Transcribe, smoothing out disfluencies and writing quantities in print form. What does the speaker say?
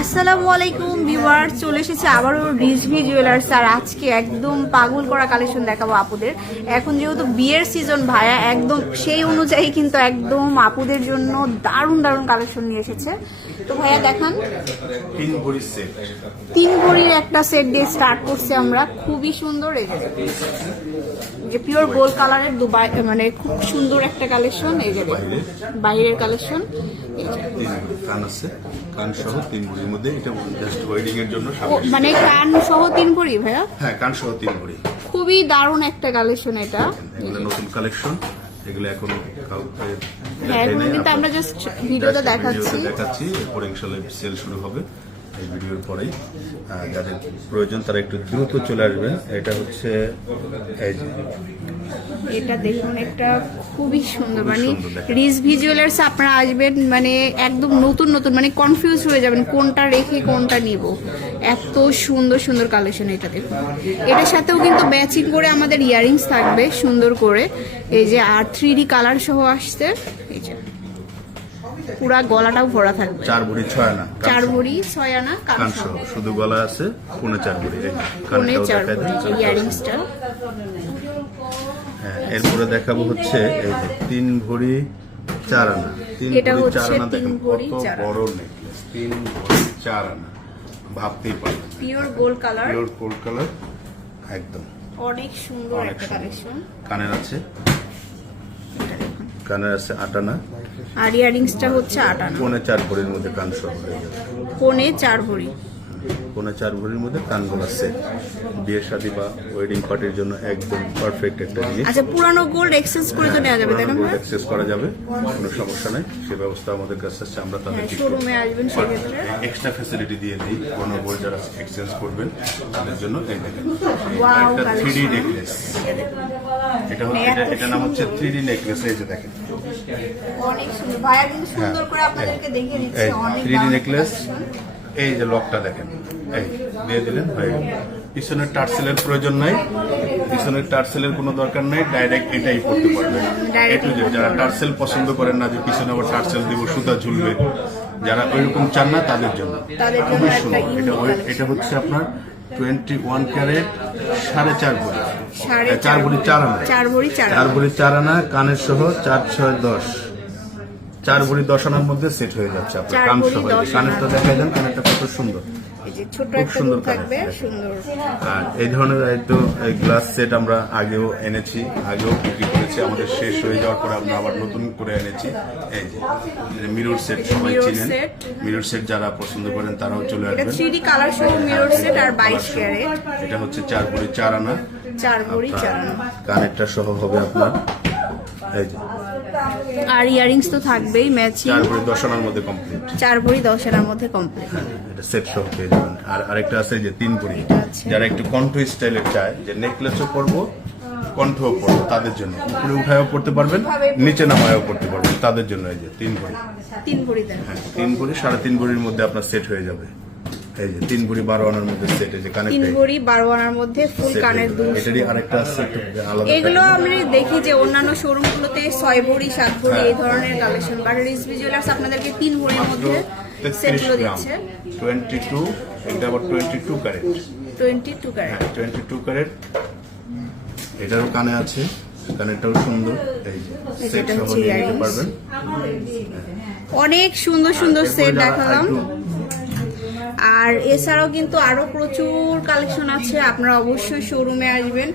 আসসালামু আলাইকুম ভিউয়ার, চলে এসেছে আবারও রিজভি জুয়েলার্স। আর আজকে একদম পাগল করা কালেকশন দেখাবো আপুদের। এখন যেহেতু বিয়ের সিজন ভাইয়া, একদম সেই অনুযায়ী কিন্তু একদম আপুদের জন্য দারুণ দারুণ কালেকশন নিয়ে এসেছে। তো ভাইয়া দেখান। 3 ভরির সেট, 3 ভরির একটা সেট দিয়ে স্টার্ট করছি আমরা। খুবই সুন্দর, এই যে পিওর গোল্ড কালারের দুবাই, মানে খুব সুন্দর একটা কালেকশন। এই যে বাইরের কালেকশন, কান আছে, কান সহ 3 ভরির মধ্যে। এটা জাস্ট ওয়েডিং এর জন্য, মানে কান সহ 3 ভরি ভাইয়া। হ্যাঁ, কান সহ 3 ভরি। খুবই দারুণ একটা কালেকশন এটা। এগুলো নতুন কালেকশন, এগুলো এখন কিন্তু আমরা জাস্ট ভিডিওতে দেখাচ্ছি। এরপরে ইনশাআল্লাহ সেল শুরু হবে এই ভিডিওর পরেই। যাদের প্রয়োজন তারা একটু দ্রুত চলে আসবেন। এটা হচ্ছে এই যে, এটা দেখুন, একটা খুবই সুন্দর, মানে রিজভি জুয়েলার্স আপনারা আসবেন মানে একদম নতুন নতুন, মানে কনফিউজ হয়ে যাবেন কোনটা রেখে কোনটা নিব। এত সুন্দর সুন্দর কালেকশন। এটা দেখুন, এটার সাথেও কিন্তু ম্যাচিং করে আমাদের ইয়ারিংস থাকবে সুন্দর করে। এই যে আর 3D কালার সহ আসছে। এই যে পুরা গলাটাও ভরা থাকবে। 4 ভরি 6 আনা, 4 ভরি 6 আনা কান সহ। শুধু গলা আছে 4.5 ভরি। পৌনে 4 ভরি ইয়ারিংসটা। হ্যাঁ, এরপরে দেখাবো হচ্ছে এই যে 3 ভরি 4 আনা। 3 ভরি 4 আনা দেখুন কত বড় নেকলেস। 3 ভরি 4 আনা, ভাবতেই পারবেন। Pure gold colour, pure gold colour একদম অনেক সুন্দর একটা কালেকশন। কানের আছে, কানের আছে 8 আনা। আর ইয়ারিংসটা হচ্ছে 8 আনা। পৌনে 4 ভরির মধ্যে কান সহ হয়ে যাবে। পৌনে 4 ভরি, পৌনে 4 ভরির মধ্যে কানগুলো সেট। বিয়ের শাদী বা ওয়েডিং পার্টির জন্য একদম পারফেক্ট একটা জিনিস। আচ্ছা, পুরানো গোল্ড এক্সচেঞ্জ করে তো নেওয়া যাবে, তাই না? গোল্ড এক্সচেঞ্জ করা যাবে, কোনো সমস্যা নাই। সে ব্যবস্থা আমাদের কাছে আছে। আমরা তাদেরকে শোরুমে আসবেন, সেক্ষেত্রে এক্সট্রা ফ্যাসিলিটি দিয়ে দিই। পুরোনো গোল্ড যারা এক্সচেঞ্জ করবেন তাদের জন্য এই দেখেন, ওয়াও একটা 3D কালেকশন। নেকলেস। এটা নাম হচ্ছে 3D নেকলেস। এই যে দেখেন, অনেক সুন্দর। ভাইয়া কিন্তু সুন্দর করে আপনাদেরকে দেখিয়ে দিচ্ছে। অনেক 3D নেকলেস। এই যে লকটা দেখেন, এই দিয়ে দিলেন হয়ে গেল। পিছনের টার্সেলের প্রয়োজন নাই, পিছনের টার্সেলের কোনো দরকার নাই। ডাইরেক্ট এটাই পড়তে পারবেন। যারা টার্সেল পছন্দ করেন না, যে পিছনে আবার টার্সেল দিব, সুতা ঝুলবে, যারা ওইরকম চান না তাদের জন্য খুবই সুন্দর। এটা হচ্ছে আপনার 21 ক্যারেট 4.5 ভরি, 4 ভরি 4 আনা, 4 ভরি 4 ভরি 4 আনা কানের সহ 4 6 10, 4 ভরি 10 আনার মধ্যে সেট হয়ে যাচ্ছে আপনার কান সহ। কানেরটা দেখাই দেন, কানেরটা কত সুন্দর, ছোট একটা সুন্দর থাকবে, সুন্দর। আর এই ধরনের তো গ্লাস সেট আমরা আগেও এনেছি, আগেও বিক্রি করেছি। আমাদের শেষ হয়ে যাওয়ার পরে আমরা আবার নতুন করে এনেছি। এই যে মিরর সেট, সবাই চিনেন। মিরর সেট যারা পছন্দ করেন তারাও চলে আসবেন। 3D কালার সহ মিরর সেট আর 22 ক্যারেট। এটা হচ্ছে 4 ভরি 4 আনা, 4 ভরি 4 আনা। কানেরটা সহ হবে আপনার এই যে। আর ইয়ারিংস তো থাকবেই ম্যাচিং। 4 ভরি 10 আনার মধ্যে কমপ্লিট। 4 ভরি 10 আনার মধ্যে কমপ্লিট। এটা সেট সহ পেয়ে যাবেন। আর আরেকটা আছে যে 3 ভরি, যারা একটু কণ্ঠ স্টাইলের চায়, যে নেকলেসও পরবো কণ্ঠও পরবো, তাদের জন্য উপরে উঠায়ও পড়তে পারবেন, নিচে নামায়ও পড়তে পারবেন, তাদের জন্য এই যে 3 ভরি। 3 ভরি দেন। হ্যাঁ, 3 ভরি 3.5 ভরির মধ্যে আপনার সেট হয়ে যাবে। এই যে 3 ভরি 12 আনার মধ্যে সেট। এই যে কানেক্ট 3 ভরি 12 আনার মধ্যে ফুল কানের দুল। এটারই আরেকটা আছে একটু আলাদা। এগুলো আমরা দেখি যে অন্যান্য শোরুমগুলোতে 6 ভরি 7 ভরি এই ধরনের কালেকশন, বাট রিজভি জুয়েলার্স আপনাদেরকে 3 ভরির মধ্যে সেটগুলো দিচ্ছে। 22, এটা আবার 22 ক্যারেট। 22 carat, 22 carat. এটারও কানে আছে, কানেরটাও সুন্দর। এই যে সেট সহ নিয়ে নিতে পারবেন। অনেক সুন্দর সুন্দর সেট দেখালাম। আর এছাড়াও কিন্তু আরো প্রচুর কালেকশন আছে, আপনারা অবশ্যই শোরুমে আসবেন।